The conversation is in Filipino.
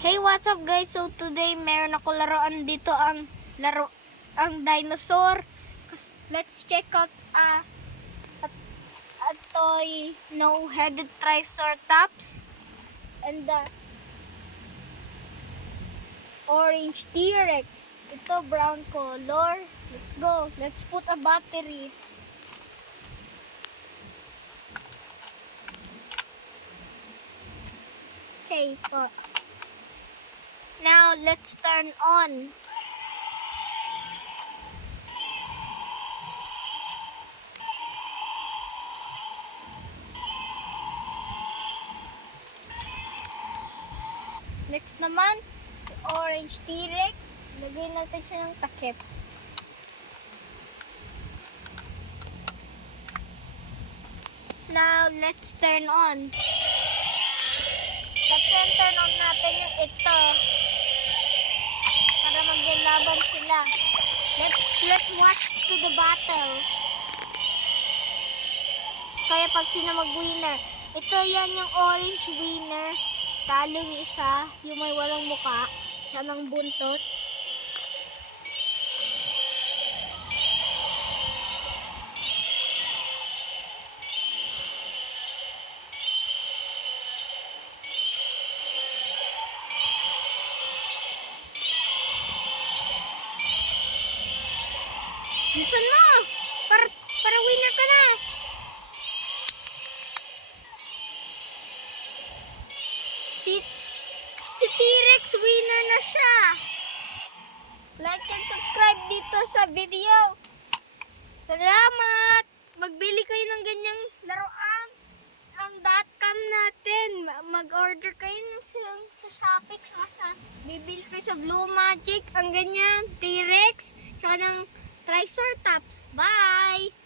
Hey, what's up guys? So today meron ako laruan dito ang dinosaur. Let's check out a toy no-headed triceratops and the orange T-Rex. Ito brown color. Let's go. Let's put a battery. Okay po. Now let's turn on. Next naman, si orange T-Rex. Lagay natin siya ng takip. Now let's turn on. Tapos turn on natin yung ito. Para maglalaban sila. Let's watch to the battle. Kaya pag sila mag-winner. Ito yan yung orange winner. Talo yung isa. Yung may walang muka. Siya ng buntot. Listen mo! Para winner ka na! Si T-Rex winner na siya! Like and subscribe dito sa video. Salamat! Magbili kayo ng ganyang laruan. Ang .com natin. Mag-order kayo sa Shopee. Bibili kayo sa Blue Magic. Ang ganyan. T-Rex. Tsaka ng Triceratops. Bye!